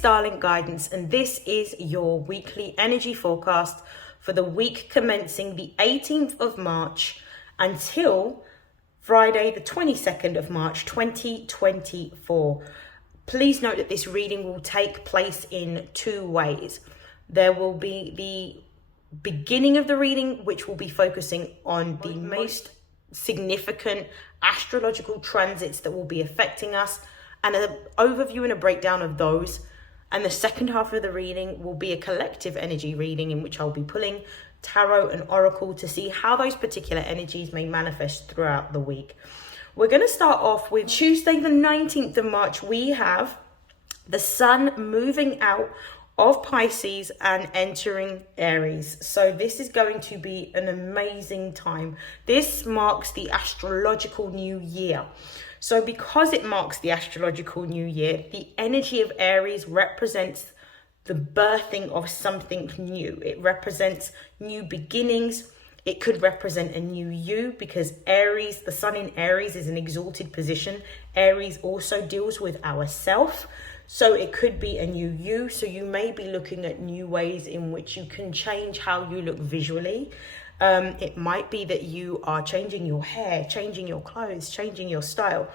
StarLink Guidance, and this is your weekly energy forecast for the week commencing the 18th of March until Friday, the 22nd of March, 2024. Please note that this reading will take place in two ways. There will be the beginning of the reading, which will be focusing on the most significant astrological transits that will be affecting us, and an overview and a breakdown of those. And the second half of the reading will be a collective energy reading in which I'll be pulling tarot and oracle to see how those particular energies may manifest throughout the week. We're going to start off with Tuesday the 19th of March. We have the sun moving out of Pisces and entering Aries. So this is going to be an amazing time. This marks the astrological new year. So because it marks the astrological new year, the energy of Aries represents the birthing of something new. It represents new beginnings. It could represent a new you, because Aries, the sun in Aries, is an exalted position. Aries also deals with ourself. So it could be a new you. So you may be looking at new ways in which you can change how you look visually. It might be that you are changing your hair, changing your clothes, changing your style.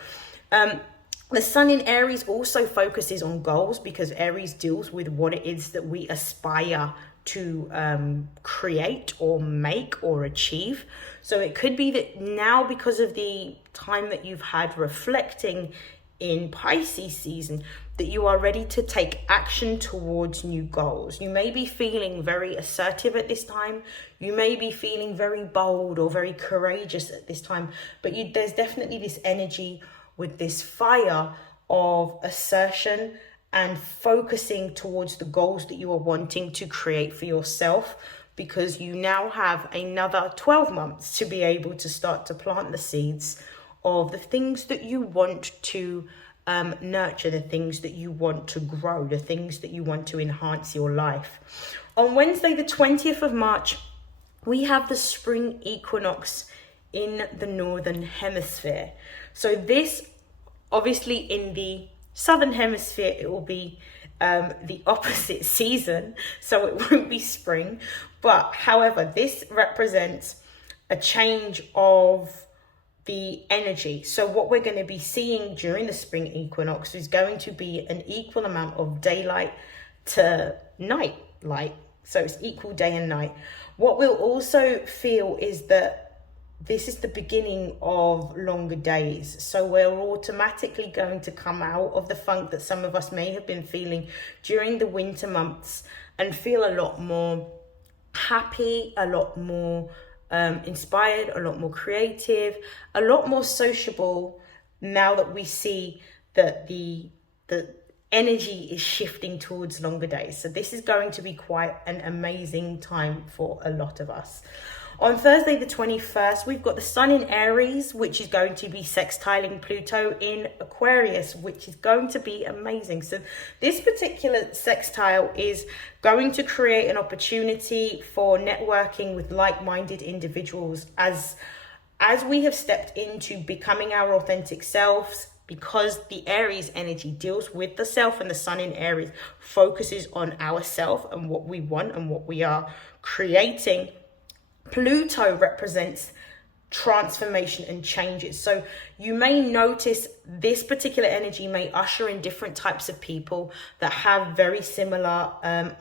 The sun in Aries also focuses on goals, because Aries deals with what it is that we aspire to create or make or achieve. So it could be that now, because of the time that you've had reflecting in Pisces season, that you are ready to take action towards new goals. You may be feeling very assertive at this time. You may be feeling very bold or very courageous at this time, but there's definitely this energy with this fire of assertion and focusing towards the goals that you are wanting to create for yourself, because you now have another 12 months to be able to start to plant the seeds of the things that you want to nurture, the things that you want to grow, the things that you want to enhance your life. On Wednesday, the 20th of March, we have the spring equinox in the northern hemisphere. So this, obviously in the southern hemisphere, it will be the opposite season, so it won't be spring. But however, this represents a change of the energy. So what we're going to be seeing during the spring equinox is going to be an equal amount of daylight to night light. So it's equal day and night. What we'll also feel is that this is the beginning of longer days. So we're automatically going to come out of the funk that some of us may have been feeling during the winter months and feel a lot more happy, a lot more inspired, a lot more creative, a lot more sociable, now that we see that the energy is shifting towards longer days. So this is going to be quite an amazing time for a lot of us. On Thursday the 21st, we've got the sun in Aries, which is going to be sextiling Pluto in Aquarius, which is going to be amazing. So this particular sextile is going to create an opportunity for networking with like-minded individuals as we have stepped into becoming our authentic selves, because the Aries energy deals with the self, and the sun in Aries focuses on ourself and what we want and what we are creating. Pluto represents transformation and changes. So you may notice this particular energy may usher in different types of people that have very similar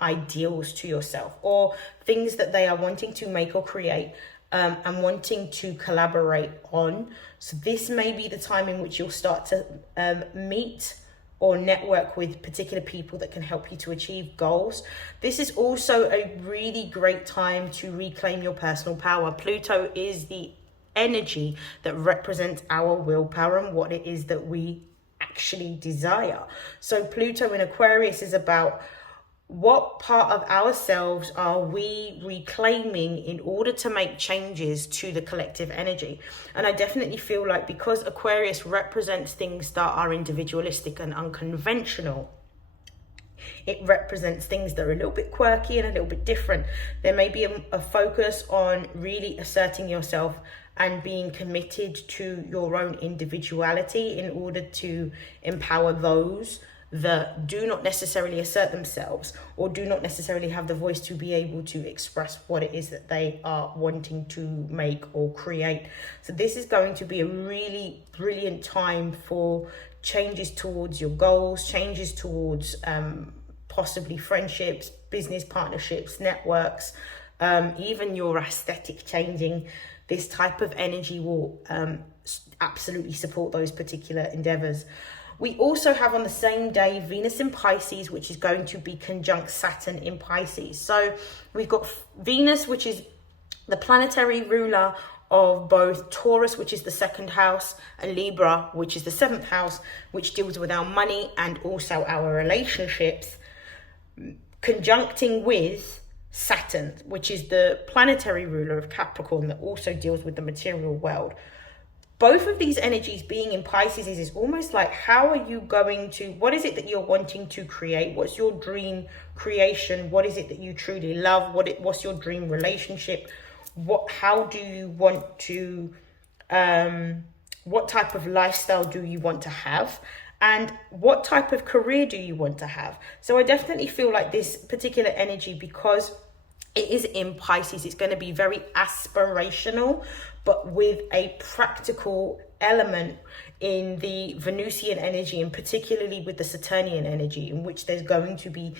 ideals to yourself, or things that they are wanting to make or create and wanting to collaborate on. So this may be the time in which you'll start to meet or network with particular people that can help you to achieve goals. This is also a really great time to reclaim your personal power. Pluto is the energy that represents our willpower and what it is that we actually desire. So Pluto in Aquarius is about what part of ourselves are we reclaiming in order to make changes to the collective energy. And I definitely feel like, because Aquarius represents things that are individualistic and unconventional, it represents things that are a little bit quirky and a little bit different. There may be a focus on really asserting yourself and being committed to your own individuality in order to empower those that do not necessarily assert themselves or do not necessarily have the voice to be able to express what it is that they are wanting to make or create. So this is going to be a really brilliant time for changes towards your goals, changes towards possibly friendships, business partnerships, networks, even your aesthetic changing. This type of energy will absolutely support those particular endeavors. We also have on the same day Venus in Pisces, which is going to be conjunct Saturn in Pisces. So we've got Venus, which is the planetary ruler of both Taurus, which is the second house, and Libra, which is the seventh house, which deals with our money and also our relationships, conjuncting with Saturn, which is the planetary ruler of Capricorn, that also deals with the material world. Both of these energies being in Pisces is almost like, how are you going to, what is it that you're wanting to create? What's your dream creation? What is it that you truly love? What's your dream relationship? How do you want to, what type of lifestyle do you want to have? And what type of career do you want to have? So I definitely feel like this particular energy, because it is in Pisces, it's going to be very aspirational, but with a practical element in the Venusian energy, and particularly with the Saturnian energy, in which there's going to be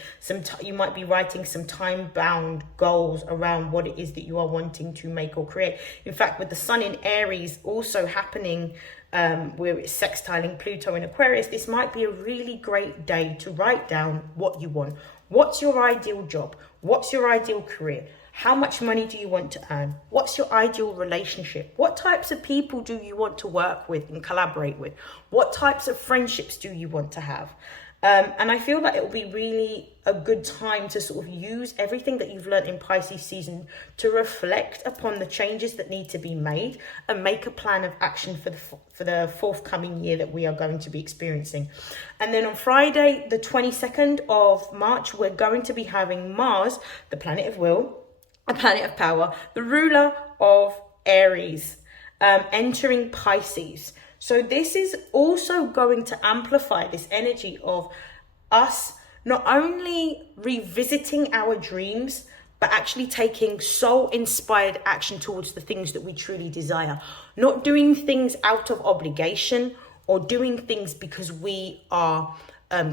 you might be writing some time-bound goals around what it is that you are wanting to make or create. In fact, with the Sun in Aries also happening, where it's sextiling Pluto in Aquarius, this might be a really great day to write down what you want. What's your ideal job? What's your ideal career? How much money do you want to earn? What's your ideal relationship? What types of people do you want to work with and collaborate with? What types of friendships do you want to have? And I feel that it will be really a good time to sort of use everything that you've learned in Pisces season to reflect upon the changes that need to be made and make a plan of action for the forthcoming year that we are going to be experiencing. And then on Friday, the 22nd of March, we're going to be having Mars, the planet of will, a planet of power, the ruler of Aries, entering Pisces. So this is also going to amplify this energy of us not only revisiting our dreams, but actually taking soul-inspired action towards the things that we truly desire. Not doing things out of obligation or doing things because we are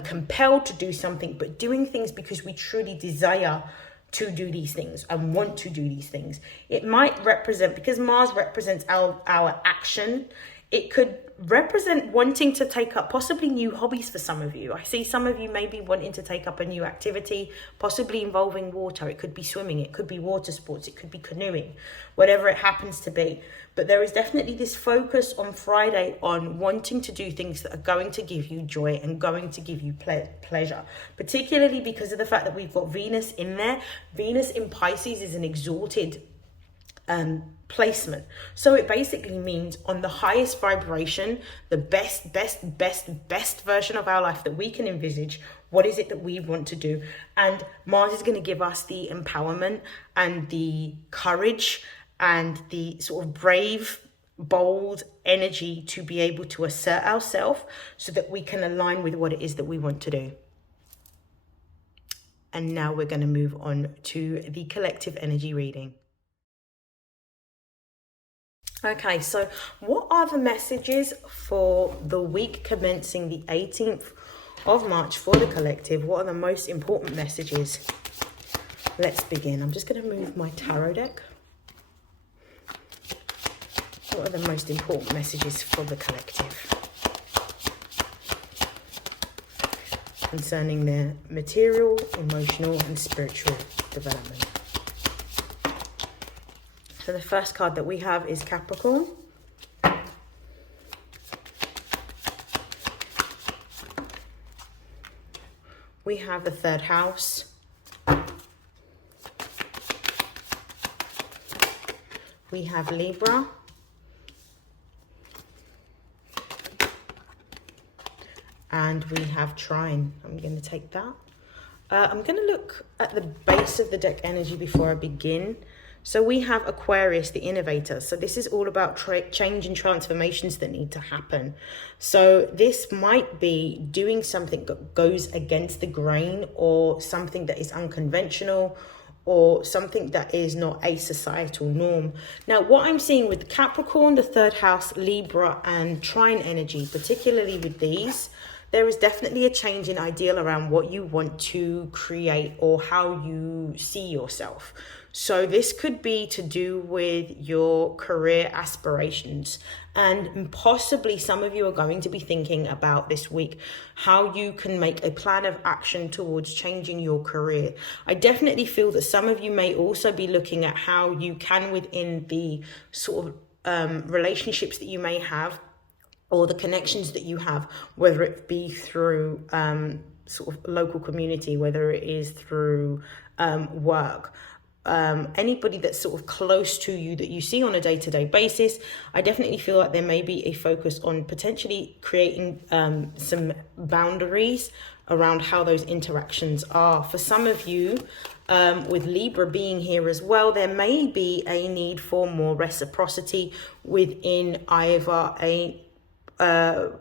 compelled to do something, but doing things because we truly desire to do these things and want to do these things. It might represent, because Mars represents our action, it could represent wanting to take up possibly new hobbies for some of you. I see some of you maybe wanting to take up a new activity, possibly involving water. It could be swimming, it could be water sports, it could be canoeing, whatever it happens to be. But there is definitely this focus on Friday on wanting to do things that are going to give you joy and going to give you pleasure, particularly because of the fact that we've got Venus in there. Venus in Pisces is an exalted placement. So it basically means on the highest vibration, the best version of our life that we can envisage. What is it that we want to do? And Mars is going to give us the empowerment and the courage and the sort of brave, bold energy to be able to assert ourselves so that we can align with what it is that we want to do. And now we're going to move on to the collective energy reading. Okay, so what are the messages for the week commencing the 18th of March for the collective? What are the most important messages? Let's begin. I'm just going to move my tarot deck. What are the most important messages for the collective concerning their material, emotional, and spiritual development? So the first card that we have is Capricorn. We have the third house. We have Libra. And we have Trine. I'm going to take that. I'm going to look at the base of the deck energy before I begin So we have Aquarius, the innovator. So this is all about change and transformations that need to happen. So this might be doing something that goes against the grain, or something that is unconventional, or something that is not a societal norm. Now, what I'm seeing with Capricorn, the third house, Libra, and Trine energy, particularly with these, there is definitely a change in ideal around what you want to create or how you see yourself. So this could be to do with your career aspirations, and possibly some of you are going to be thinking about this week how you can make a plan of action towards changing your career. I definitely feel that some of you may also be looking at how you can, within the sort of relationships that you may have, or the connections that you have, whether it be through sort of local community, whether it is through work, anybody that's sort of close to you that you see on a day-to-day basis. I definitely feel like there may be a focus on potentially creating some boundaries around how those interactions are. For some of you, with Libra being here as well, there may be a need for more reciprocity within either a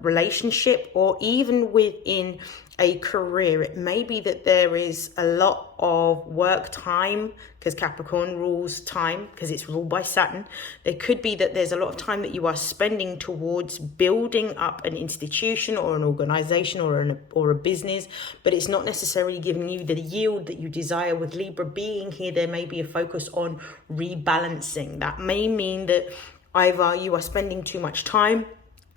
relationship or even within a career. It may be that there is a lot of work time, because Capricorn rules time, because it's ruled by Saturn. There could be that there's a lot of time that you are spending towards building up an institution or an organization or a business, but it's not necessarily giving you the yield that you desire. With Libra being here, there may be a focus on rebalancing. That may mean that either you are spending too much time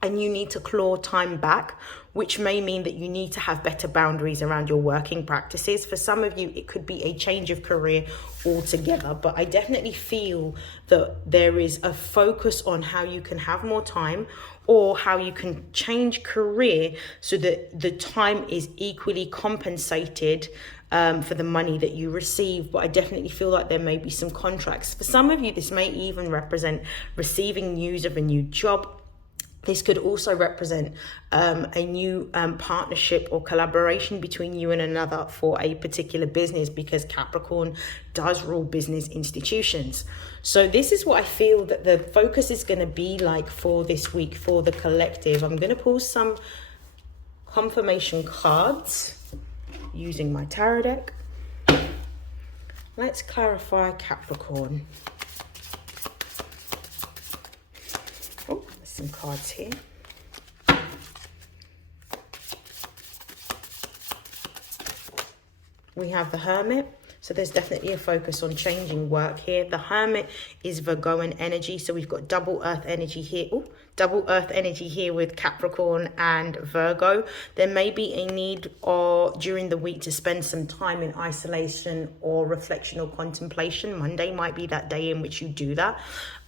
and you need to claw time back, which may mean that you need to have better boundaries around your working practices. For some of you, it could be a change of career altogether, but I definitely feel that there is a focus on how you can have more time, or how you can change career so that the time is equally compensated for the money that you receive. But I definitely feel like there may be some contracts. For some of you, this may even represent receiving news of a new job. This could also represent a new partnership or collaboration between you and another for a particular business, because Capricorn does rule business institutions. So this is what I feel that the focus is going to be like for this week for the collective. I'm going to pull some confirmation cards using my tarot deck. Let's clarify Capricorn. Some cards here. We have the Hermit. So there's definitely a focus on changing work here. The Hermit is Virgoan energy. So we've got double earth energy here. Ooh, double earth energy here with Capricorn and Virgo. There may be a need during the week to spend some time in isolation or reflection or contemplation. Monday might be that day in which you do that,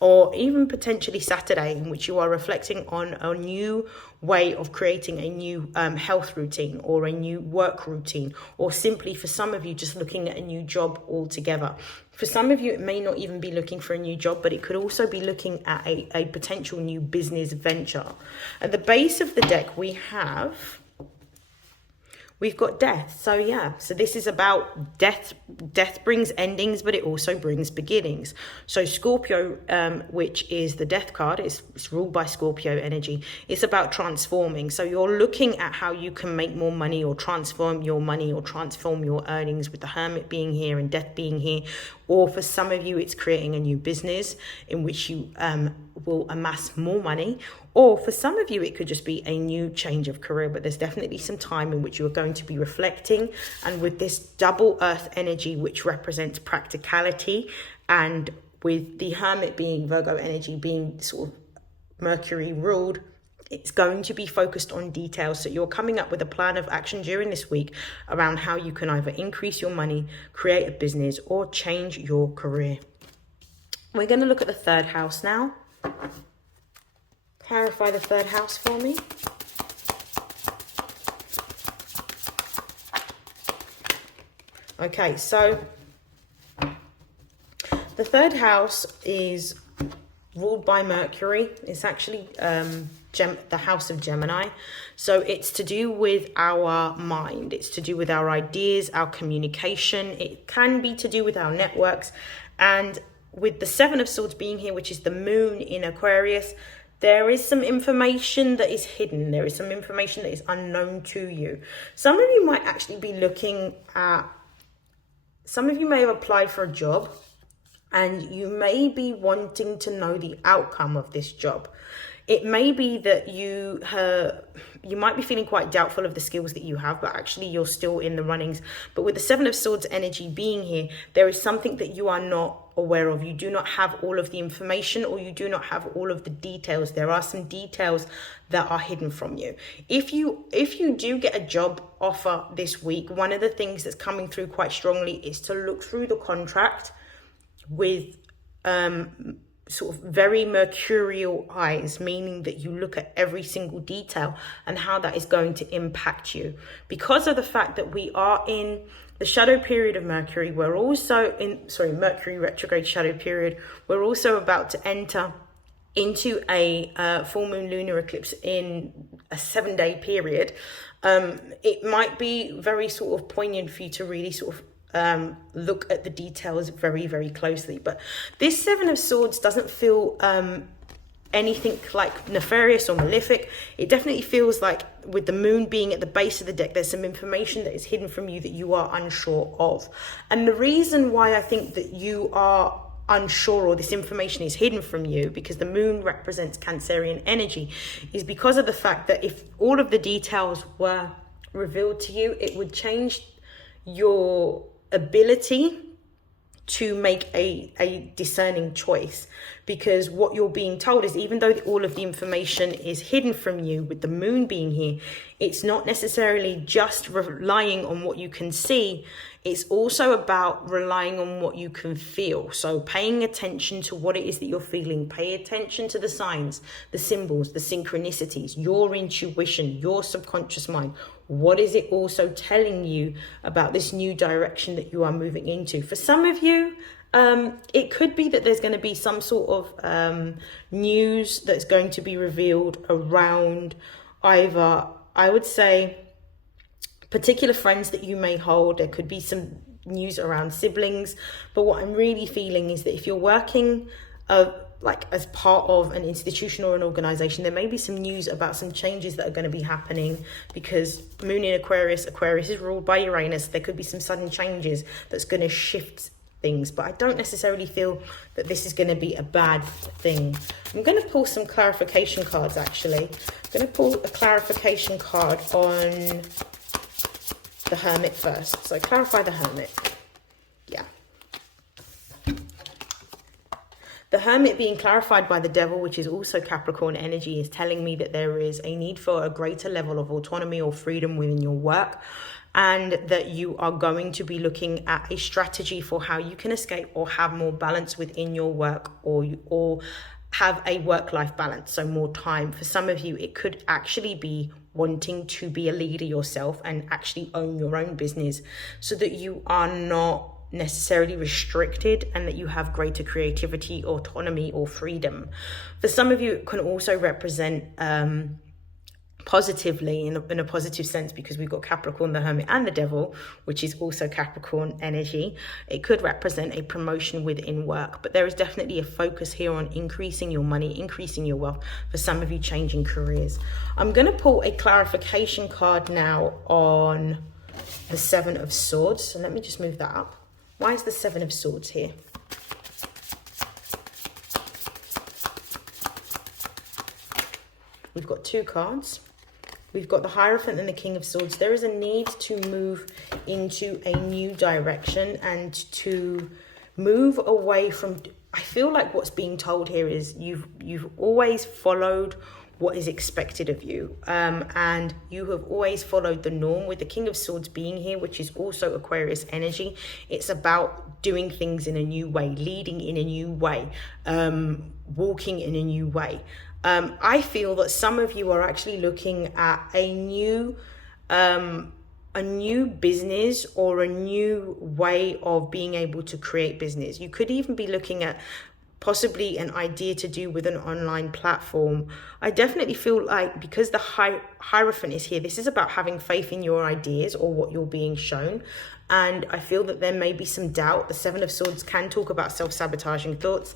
or even potentially Saturday, in which you are reflecting on a new way of creating a new health routine or a new work routine, or simply for some of you just looking at a new job altogether. For some of you, it may not even be looking for a new job, but it could also be looking at a potential new business venture. At the base of the deck, we've got death. So yeah, so this is about death. Death brings endings, but it also brings beginnings. So Scorpio, which is the death card, it's ruled by Scorpio energy. It's about transforming. So you're looking at how you can make more money, or transform your money, or transform your earnings, with the Hermit being here and death being here. Or for some of you, it's creating a new business in which you will amass more money. Or for some of you, it could just be a new change of career, but there's definitely some time in which you are going to be reflecting. And with this double earth energy, which represents practicality, and with the Hermit being Virgo energy, being sort of Mercury ruled, it's going to be focused on details. So you're coming up with a plan of action during this week around how you can either increase your money, create a business, or change your career. We're going to look at the third house now. Clarify the third house for me. Okay, so the third house is ruled by Mercury. It's actually the house of Gemini. So it's to do with our mind. It's to do with our ideas, our communication. It can be to do with our networks. And with the Seven of Swords being here, which is the moon in Aquarius, there is some information that is hidden. There is some information that is unknown to you. Some of you might actually be looking at, some of you may have applied for a job and you may be wanting to know the outcome of this job. It may be that you might be feeling quite doubtful of the skills that you have, but actually you're still in the runnings. But with the Seven of Swords energy being here, there is something that you are not aware of. You do not have all of the information, or you do not have all of the details. There are some details that are hidden from you. If you do get a job offer this week, one of the things that's coming through quite strongly is to look through the contract with sort of very mercurial eyes, meaning that you look at every single detail and how that is going to impact you. Because of the fact that we are in the shadow period of Mercury, we're also in, Mercury retrograde shadow period, we're also about to enter into a full moon lunar eclipse in a 7-day period. It might be very sort of poignant for you to really sort of look at the details very, very closely. But this Seven of Swords doesn't feel anything like nefarious or malefic. It definitely feels like, with the moon being at the base of the deck, there's some information that is hidden from you that you are unsure of. And the reason why I think that you are unsure, or this information is hidden from you, because the moon represents Cancerian energy, is because of the fact that if all of the details were revealed to you, it would change your ability to make a discerning choice. Because what you're being told is, even though all of the information is hidden from you, with the moon being here, it's not necessarily just relying on what you can see. It's also about relying on what you can feel. So paying attention to what it is that you're feeling. Pay attention to the signs, the symbols, the synchronicities, your intuition, your subconscious mind. What is it also telling you about this new direction that you are moving into? For some of you, it could be that there's going to be some sort of news that's going to be revealed around either, I would say, particular friends that you may hold. There could be some news around siblings. But what I'm really feeling is that if you're working like as part of an institution or an organization, there may be some news about some changes that are going to be happening, because moon in Aquarius is ruled by Uranus. There could be some sudden changes that's going to shift things, but I don't necessarily feel that this is going to be a bad thing. I'm going to pull some clarification cards, actually. I'm going to pull a clarification card on the Hermit first. So clarify the Hermit. Yeah. The Hermit being clarified by the Devil, which is also Capricorn energy, is telling me that there is a need for a greater level of autonomy or freedom within your work, and that you are going to be looking at a strategy for how you can escape or have more balance within your work, or have a work-life balance, so more time. For some of you, it could actually be wanting to be a leader yourself and actually own your own business, so that you are not necessarily restricted and that you have greater creativity, autonomy, or freedom. For some of you, it can also represent positively, in a positive sense, because we've got Capricorn, the Hermit, and the Devil, which is also Capricorn energy. It could represent a promotion within work, but there is definitely a focus here on increasing your money, increasing your wealth. For some of you, changing careers. I'm going to pull a clarification card now on the Seven of Swords. So let me just move that up. Why is the Seven of Swords here? We've got two cards. We've got the Hierophant and the King of Swords. There is a need to move into a new direction and to move away from, I feel like what's being told here is you've always followed what is expected of you, and you have always followed the norm. With the King of Swords being here, which is also Aquarius energy, it's about doing things in a new way, leading in a new way, walking in a new way. I feel that some of you are actually looking at a new business or a new way of being able to create business. You could even be looking at possibly an idea to do with an online platform. I definitely feel like, because the Hierophant is here, this is about having faith in your ideas or what you're being shown. And I feel that there may be some doubt. The Seven of Swords can talk about self-sabotaging thoughts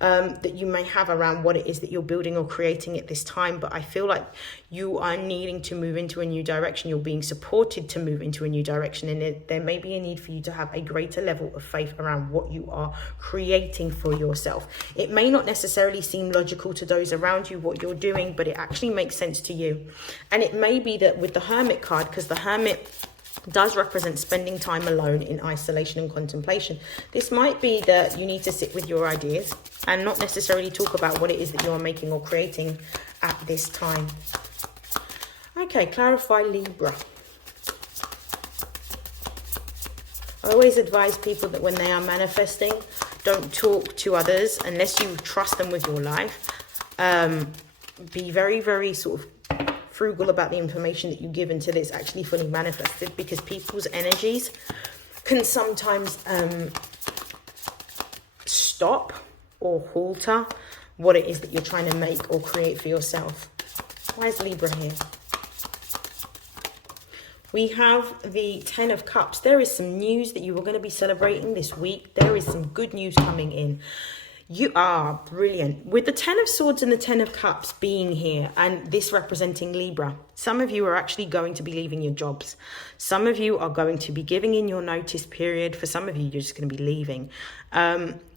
that you may have around what it is that you're building or creating at this time. But I feel like you are needing to move into a new direction. You're being supported to move into a new direction. And there may be a need for you to have a greater level of faith around what you are creating for yourself. It may not necessarily seem logical to those around you what you're doing, but it actually makes sense to you. And it may be that with the Hermit card, because the Hermit does represent spending time alone in isolation and contemplation. This might be that you need to sit with your ideas and not necessarily talk about what it is that you are making or creating at this time. Okay, clarify Libra. I always advise people that when they are manifesting, don't talk to others unless you trust them with your life. Be very, very sort of frugal about the information that you give until it's actually fully manifested, because people's energies can sometimes stop or halter what it is that you're trying to make or create for yourself. Why is Libra here? We have the Ten of Cups. There is some news that you are going to be celebrating this week. There is some good news coming in. You are brilliant. With the Ten of Swords and the Ten of Cups being here, and this representing Libra, some of you are actually going to be leaving your jobs. Some of you are going to be giving in your notice period. For some of you, you're just going to be leaving.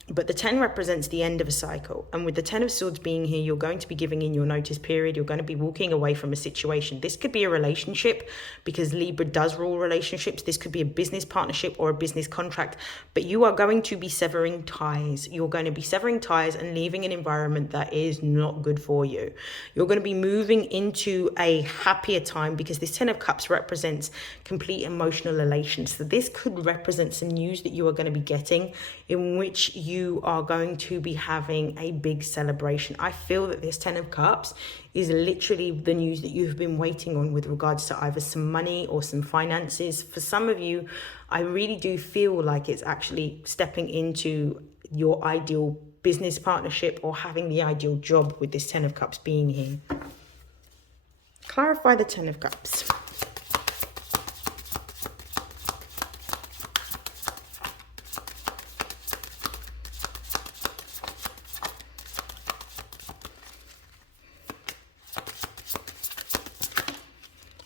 But the 10 represents the end of a cycle. And with the 10 of Swords being here, you're going to be giving in your notice period. You're going to be walking away from a situation. This could be a relationship, because Libra does rule relationships. This could be a business partnership or a business contract. But you are going to be severing ties. You're going to be severing ties and leaving an environment that is not good for you. You're going to be moving into a happier time, because this 10 of Cups represents complete emotional elation. So this could represent some news that you are going to be getting, in which you are going to be having a big celebration. I feel that this 10 of Cups is literally the news that you've been waiting on with regards to either some money or some finances. For some of you, I really do feel like it's actually stepping into your ideal business partnership or having the ideal job with this 10 of Cups being here. Clarify the 10 of Cups.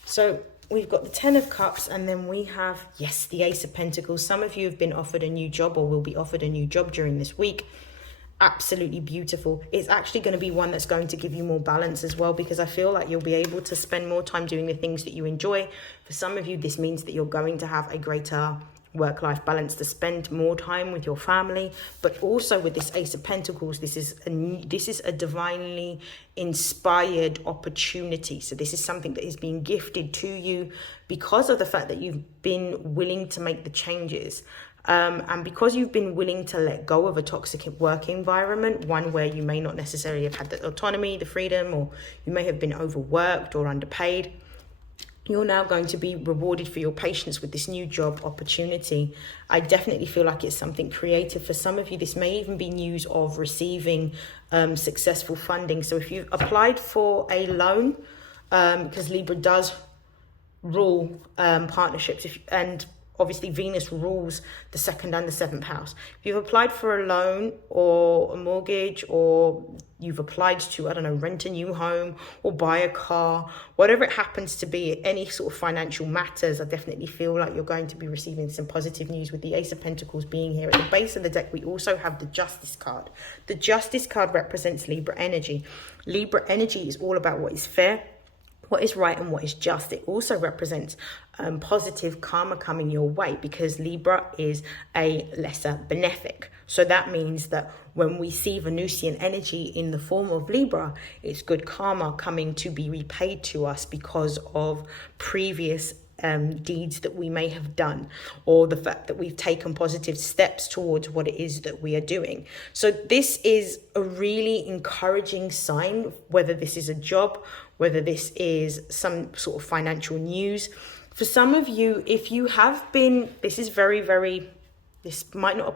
So we've got the 10 of Cups, and then we have, yes, the Ace of Pentacles. Some of you have been offered a new job or will be offered a new job during this week. Absolutely beautiful. It's actually going to be one that's going to give you more balance as well, because I feel like you'll be able to spend more time doing the things that you enjoy. For some of you, this means that you're going to have a greater work-life balance, to spend more time with your family. But also with this Ace of Pentacles, this is a divinely inspired opportunity. So this is something that is being gifted to you because of the fact that you've been willing to make the changes. And because you've been willing to let go of a toxic work environment, one where you may not necessarily have had the autonomy, the freedom, or you may have been overworked or underpaid, you're now going to be rewarded for your patience with this new job opportunity. I definitely feel like it's something creative. For some of you, this may even be news of receiving successful funding. So if you've applied for a loan, because Libra does rule partnerships, and obviously Venus rules the 2nd and the 7th house. If you've applied for a loan or a mortgage, or you've applied to, I don't know, rent a new home or buy a car, whatever it happens to be, any sort of financial matters, I definitely feel like you're going to be receiving some positive news with the Ace of Pentacles being here. At the base of the deck, we also have the Justice card. The Justice card represents Libra energy. Libra energy is all about what is fair, what is right, and what is just. It also represents positive karma coming your way, because Libra is a lesser benefic. So that means that when we see Venusian energy in the form of Libra, it's good karma coming to be repaid to us because of previous deeds that we may have done, or the fact that we've taken positive steps towards what it is that we are doing. So this is a really encouraging sign, whether this is a job, whether this is some sort of financial news. For some of you, if you have been, this is very, very, this might not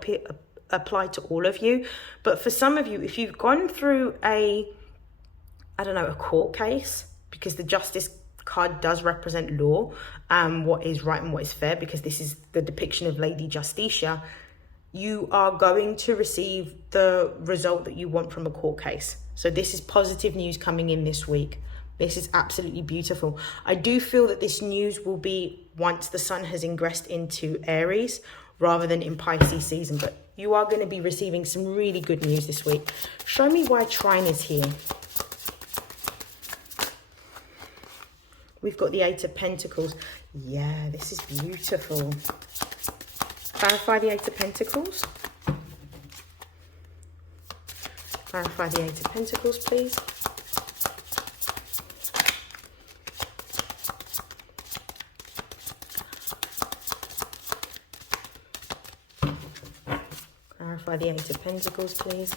apply to all of you. But for some of you, if you've gone through a court case, because the Justice card does represent law, what is right and what is fair, because this is the depiction of Lady Justicia, you are going to receive the result that you want from a court case. So this is positive news coming in this week. This is absolutely beautiful. I do feel that this news will be once the sun has ingressed into Aries rather than in Pisces season, but you are going to be receiving some really good news this week. Show me why Trine is here. We've got the Eight of Pentacles. Yeah, this is beautiful. Clarify the Eight of Pentacles. Clarify the Eight of Pentacles, please. Clarify the Eight of Pentacles, please.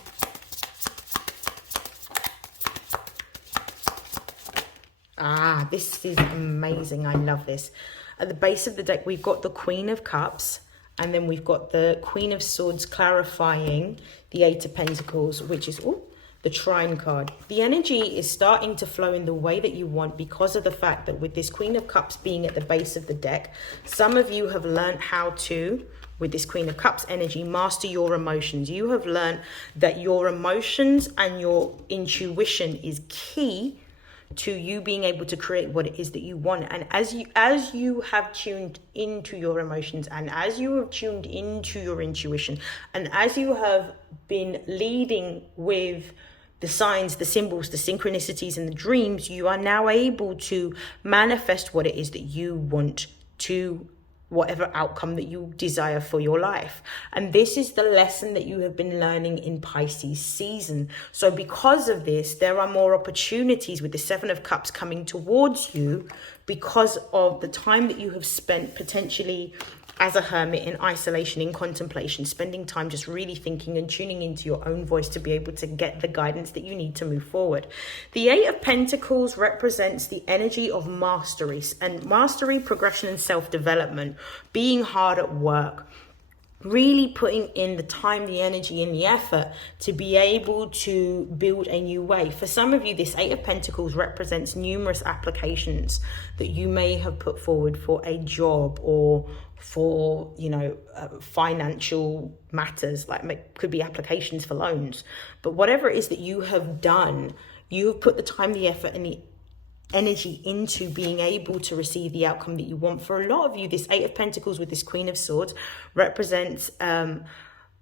Ah, this is amazing. I love this. At the base of the deck, we've got the Queen of Cups, and then we've got the Queen of Swords clarifying the Eight of Pentacles, which is the Trine card. The energy is starting to flow in the way that you want because of the fact that with this Queen of Cups being at the base of the deck, some of you have learned how to, with this Queen of Cups energy, master your emotions. You have learned that your emotions and your intuition is key to you being able to create what it is that you want. And as you have tuned into your emotions, and as you have tuned into your intuition, and as you have been leading with the signs, the symbols, the synchronicities, and the dreams, you are now able to manifest what it is that you want, to whatever outcome that you desire for your life. And this is the lesson that you have been learning in Pisces season. So because of this, there are more opportunities with the Seven of Cups coming towards you because of the time that you have spent potentially as a hermit in isolation, in contemplation, spending time just really thinking and tuning into your own voice to be able to get the guidance that you need to move forward. The Eight of Pentacles represents the energy of mastery, and mastery, progression, and self-development, being hard at work, really putting in the time, the energy, and the effort to be able to build a new way. For some of you, this Eight of Pentacles represents numerous applications that you may have put forward for a job or for, financial matters, like could be applications for loans. But whatever it is that you have done, you have put the time, the effort, and the energy into being able to receive the outcome that you want. For a lot of you, this Eight of Pentacles with this Queen of Swords represents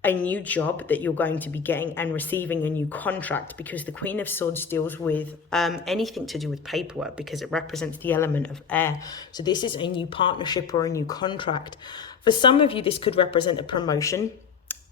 a new job that you're going to be getting and receiving a new contract, because the Queen of Swords deals with anything to do with paperwork, because it represents the element of air. So this is a new partnership or a new contract. For some of you, this could represent a promotion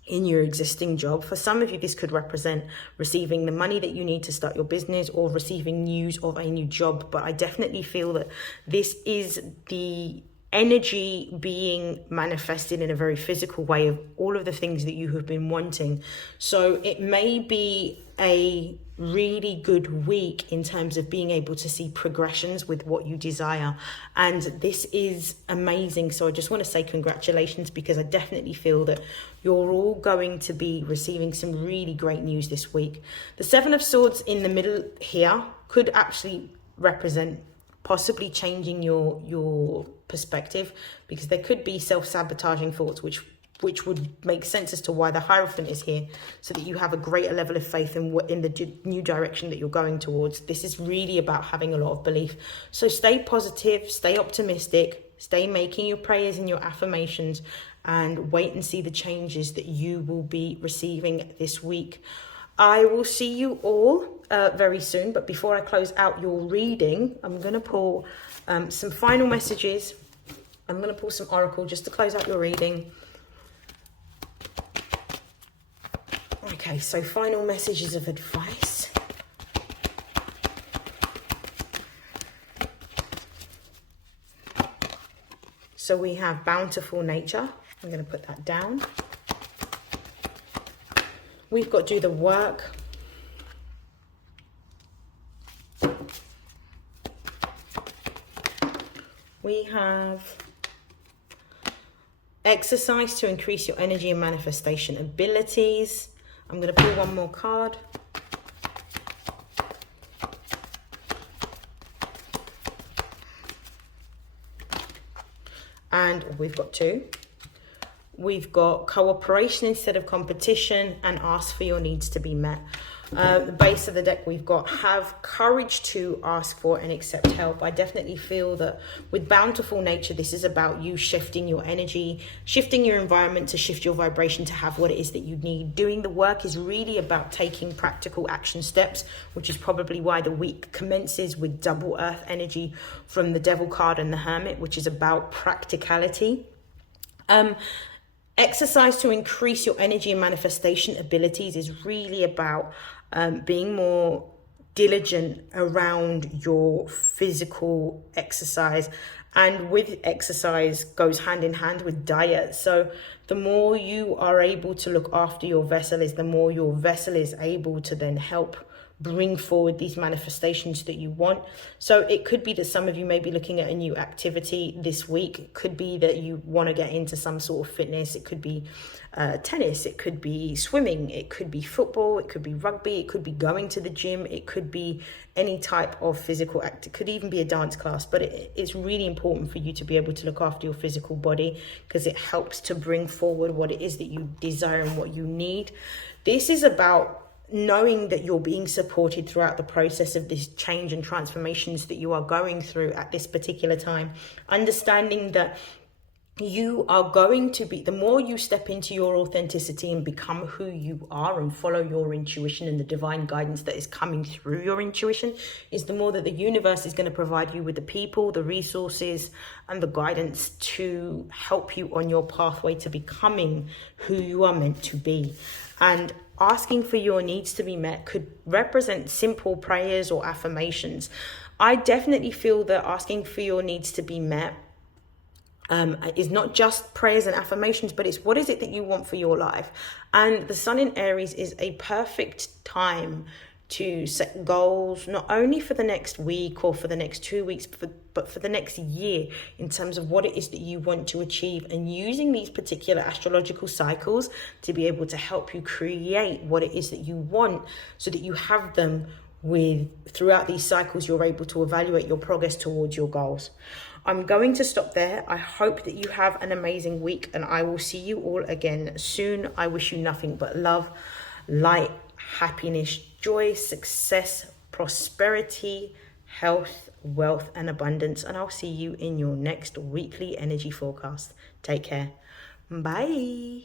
in your existing job. For some of you, this could represent receiving the money that you need to start your business or receiving news of a new job. But I definitely feel that this is the energy being manifested in a very physical way of all of the things that you have been wanting. So it may be a really good week in terms of being able to see progressions with what you desire, and this is amazing. So I just want to say congratulations, because I definitely feel that you're all going to be receiving some really great news this week. The Seven of Swords in the middle here could actually represent possibly changing your perspective, because there could be self-sabotaging thoughts which would make sense as to why the Hierophant is here, so that you have a greater level of faith in the new direction that you're going towards. This is really about having a lot of belief. So stay positive, stay optimistic, stay making your prayers and your affirmations, and wait and see the changes that you will be receiving this week. I will see you all very soon, but before I close out your reading, I'm going to pull some final messages. I'm going to pull some oracle just to close out your reading. Okay, so final messages of advice. So we have bountiful nature. I'm going to put that down. We've got do the work. We have Exercise to increase your energy and manifestation abilities. I'm going to pull one more card. And we've got two. We've got cooperation instead of competition, and ask for your needs to be met. The base of the deck, we've got have courage to ask for and accept help. I definitely feel that with bountiful nature, this is about you shifting your energy, shifting your environment to shift your vibration to have what it is that you need. Doing the work is really about taking practical action steps, which is probably why the week commences with double earth energy from the Devil card and the Hermit, which is about practicality. Exercise to increase your energy and manifestation abilities is really about being more diligent around your physical exercise. And with exercise goes hand in hand with diet. So the more you are able to look after your vessel is the more your vessel is able to then help bring forward these manifestations that you want. So it could be that some of you may be looking at a new activity this week. It could be that you want to get into some sort of fitness. It could be tennis, it could be swimming, it could be football, it could be rugby, it could be going to the gym, it could be any type of physical act. It could even be a dance class, but it's really important for you to be able to look after your physical body because it helps to bring forward what it is that you desire and what you need. This is about knowing that you're being supported throughout the process of this change and transformations that you are going through at this particular time. Understanding that you are going to be, the more you step into your authenticity and become who you are and follow your intuition and the divine guidance that is coming through your intuition, is the more that the universe is going to provide you with the people, the resources, and the guidance to help you on your pathway to becoming who you are meant to be. And asking for your needs to be met could represent simple prayers or affirmations. I definitely feel that asking for your needs to be met is not just prayers and affirmations, but it's what is it that you want for your life. And the Sun in Aries is a perfect time to set goals, not only for the next week or for the next 2 weeks, but for the next year, in terms of what it is that you want to achieve, and using these particular astrological cycles to be able to help you create what it is that you want, so that you have them throughout these cycles, you're able to evaluate your progress towards your goals. I'm going to stop there. I hope that you have an amazing week, and I will see you all again soon. I wish you nothing but love, light, happiness, joy, success, prosperity, health, wealth, and abundance. And I'll see you in your next weekly energy forecast. Take care. Bye.